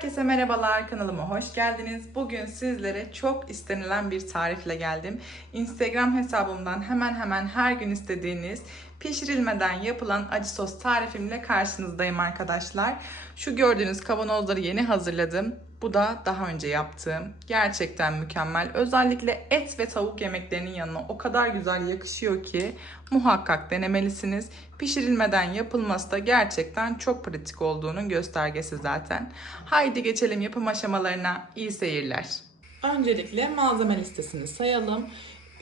Herkese merhabalar kanalıma hoş geldiniz. Bugün sizlere çok istenilen bir tarifle geldim. Instagram hesabımdan hemen hemen her gün istediğiniz pişirilmeden yapılan acı sos tarifimle karşınızdayım arkadaşlar. Şu gördüğünüz kavanozları yeni hazırladım. Bu da daha önce yaptığım. Gerçekten mükemmel. Özellikle et ve tavuk yemeklerinin yanına o kadar güzel yakışıyor ki muhakkak denemelisiniz. Pişirilmeden yapılması da gerçekten çok pratik olduğunun göstergesi zaten. Haydi geçelim yapım aşamalarına. İyi seyirler. Öncelikle malzeme listesini sayalım.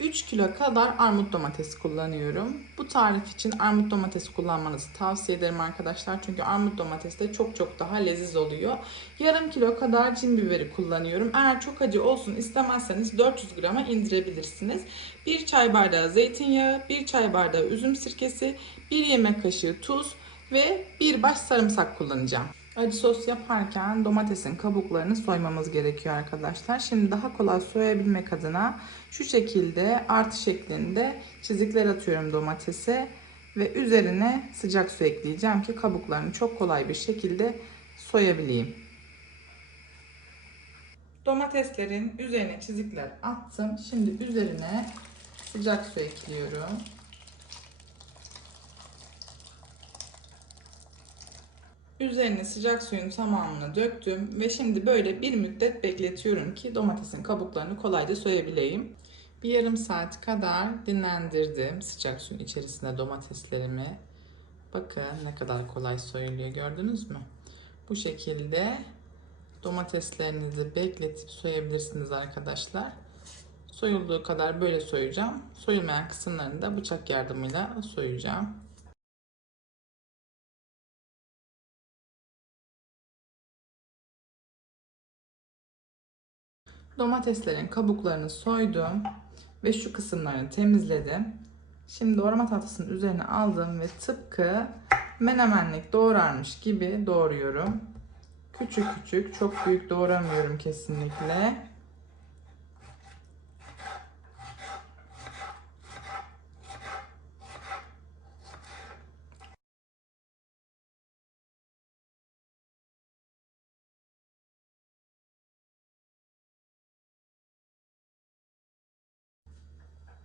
3 kilo kadar armut domates kullanıyorum. Bu tarif için armut domates kullanmanızı tavsiye ederim arkadaşlar. Çünkü armut domates de çok çok daha leziz oluyor. Yarım kilo kadar cin biberi kullanıyorum. Eğer çok acı olsun istemezseniz 400 grama indirebilirsiniz. 1 çay bardağı zeytinyağı, 1 çay bardağı üzüm sirkesi, 1 yemek kaşığı tuz ve 1 baş sarımsak kullanacağım. Acı sos yaparken domatesin kabuklarını soymamız gerekiyor arkadaşlar. Şimdi daha kolay soyabilmek adına şu şekilde artı şeklinde çizikler atıyorum domatese ve üzerine sıcak su ekleyeceğim ki kabuklarını çok kolay bir şekilde soyabileyim. Domateslerin üzerine çizikler attım. Şimdi üzerine sıcak su ekliyorum. Üzerine sıcak suyun tamamını döktüm ve şimdi böyle bir müddet bekletiyorum ki domatesin kabuklarını kolayca soyabileyim. Bir yarım saat kadar dinlendirdim sıcak suyun içerisinde domateslerimi. Bakın ne kadar kolay soyuluyor gördünüz mü? Bu şekilde domateslerinizi bekletip soyabilirsiniz arkadaşlar. Soyulduğu kadar böyle soyacağım. Soyulmayan kısımlarını da bıçak yardımıyla soyacağım. Domateslerin kabuklarını soydum ve şu kısımlarını temizledim. Şimdi doğrama tahtasının üzerine aldım ve tıpkı menemenlik doğrarmış gibi doğruyorum. Küçük küçük, çok büyük doğramıyorum kesinlikle.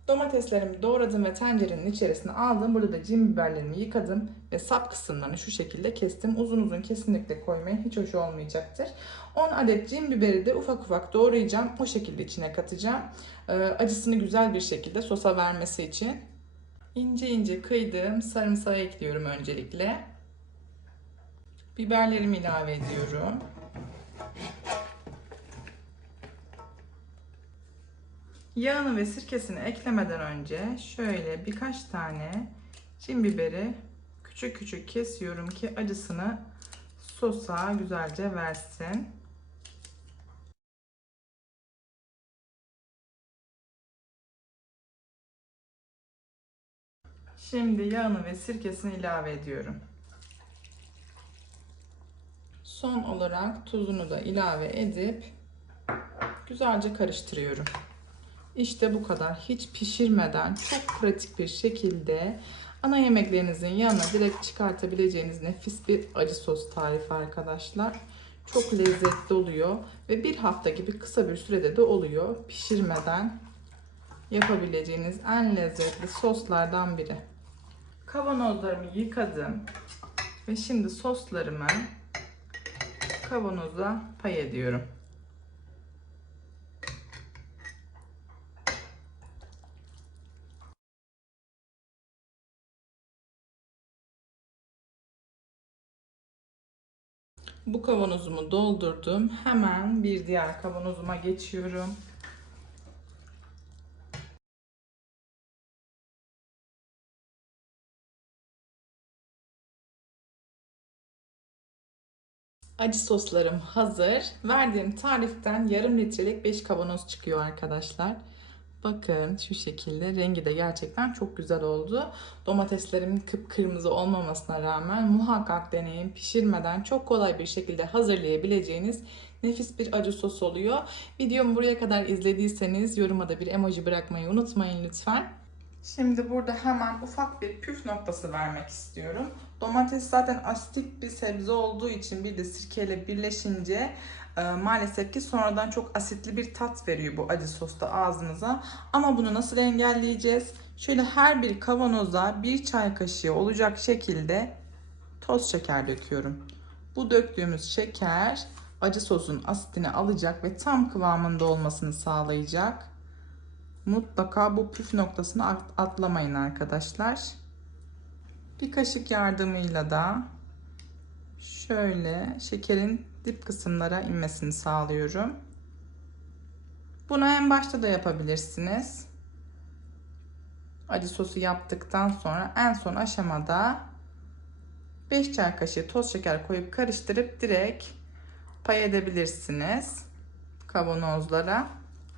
Domateslerimi doğradım ve tencerenin içerisine aldım. Burada da cin biberlerimi yıkadım ve sap kısımlarını şu şekilde kestim. Uzun uzun kesinlikle koymayın. Hiç hoş olmayacaktır. 10 adet cin biberi de ufak ufak doğrayacağım. O şekilde içine katacağım. Ee, acısını güzel bir şekilde sosa vermesi için. İnce ince kıydığım sarımsağı ekliyorum öncelikle. Biberlerimi ilave ediyorum. Yağını ve sirkesini eklemeden önce şöyle birkaç tane cin biberi küçük küçük kesiyorum ki acısını sosa güzelce versin. Şimdi yağını ve sirkesini ilave ediyorum. Son olarak tuzunu da ilave edip güzelce karıştırıyorum. İşte bu kadar. Hiç pişirmeden çok pratik bir şekilde ana yemeklerinizin yanına direkt çıkartabileceğiniz nefis bir acı sos tarifi arkadaşlar. Çok lezzetli oluyor ve bir hafta gibi kısa bir sürede de oluyor. Pişirmeden yapabileceğiniz en lezzetli soslardan biri. Kavanozlarımı yıkadım ve şimdi soslarımı kavanoza pay ediyorum. Bu kavanozumu doldurdum. Hemen bir diğer kavanozuma geçiyorum. Acı soslarım hazır. Verdiğim tariften yarım litrelik 5 kavanoz çıkıyor arkadaşlar. Bakın şu şekilde rengi de gerçekten çok güzel oldu. Domateslerimin kıpkırmızı olmamasına rağmen muhakkak deneyin. Pişirmeden çok kolay bir şekilde hazırlayabileceğiniz nefis bir acı sos oluyor. Videomu buraya kadar izlediyseniz yoruma da bir emoji bırakmayı unutmayın lütfen. Şimdi burada hemen ufak bir püf noktası vermek istiyorum. Domates zaten asitik bir sebze olduğu için bir de sirkeyle birleşince e, maalesef ki sonradan çok asitli bir tat veriyor bu acı sosta ağzınıza. Ama bunu nasıl engelleyeceğiz? Şöyle her bir kavanoza bir çay kaşığı olacak şekilde toz şeker döküyorum. Bu döktüğümüz şeker acı sosun asitini alacak ve tam kıvamında olmasını sağlayacak. Mutlaka bu püf noktasını at- atlamayın arkadaşlar. Bir kaşık yardımıyla da şöyle şekerin dip kısımlara inmesini sağlıyorum. Bunu en başta da yapabilirsiniz. Acı sosu yaptıktan sonra en son aşamada 5 çay kaşığı toz şeker koyup karıştırıp direkt pay edebilirsiniz kavanozlara.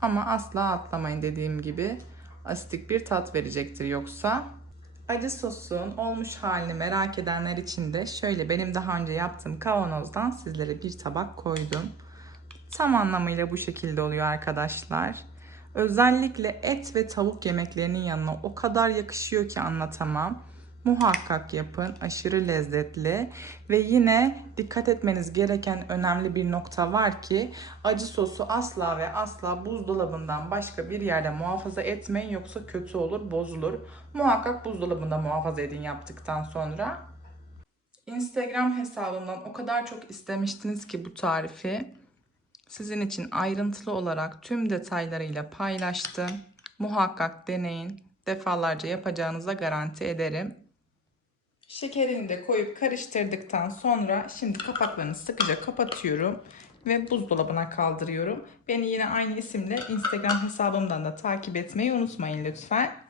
Ama asla atlamayın dediğim gibi asitik bir tat verecektir yoksa. Acı sosun olmuş halini merak edenler için de şöyle benim daha önce yaptığım kavanozdan sizlere bir tabak koydum. Tam anlamıyla bu şekilde oluyor arkadaşlar. Özellikle et ve tavuk yemeklerinin yanına o kadar yakışıyor ki anlatamam. Muhakkak yapın. Aşırı lezzetli. Ve yine dikkat etmeniz gereken önemli bir nokta var ki acı sosu asla ve asla buzdolabından başka bir yerde muhafaza etmeyin yoksa kötü olur, bozulur. Muhakkak buzdolabında muhafaza edin yaptıktan sonra. Instagram hesabımdan o kadar çok istemiştiniz ki bu tarifi. Sizin için ayrıntılı olarak tüm detaylarıyla paylaştım. Muhakkak deneyin. Defalarca yapacağınıza garanti ederim. Şekerini de koyup karıştırdıktan sonra şimdi kapaklarını sıkıca kapatıyorum ve buzdolabına kaldırıyorum. Beni yine aynı isimle Instagram hesabımdan da takip etmeyi unutmayın lütfen.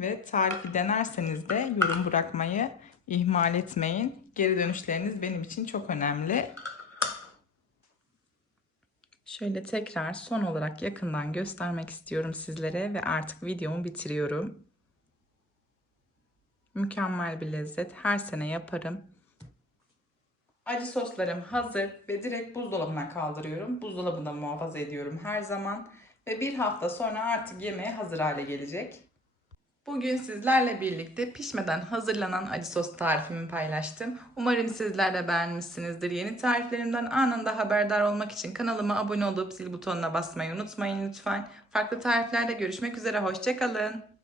Ve tarifi denerseniz de yorum bırakmayı ihmal etmeyin. Geri dönüşleriniz benim için çok önemli. Şöyle tekrar son olarak yakından göstermek istiyorum sizlere ve artık videomu bitiriyorum. Mükemmel bir lezzet. Her sene yaparım. Acı soslarım hazır ve direkt buzdolabına kaldırıyorum. Buzdolabında muhafaza ediyorum her zaman. Ve bir hafta sonra artık yemeğe hazır hale gelecek. Bugün sizlerle birlikte pişmeden hazırlanan acı sos tarifimi paylaştım. Umarım sizler de beğenmişsinizdir. Yeni tariflerimden anında haberdar olmak için kanalıma abone olup zil butonuna basmayı unutmayın lütfen. Farklı tariflerde görüşmek üzere. Hoşçakalın.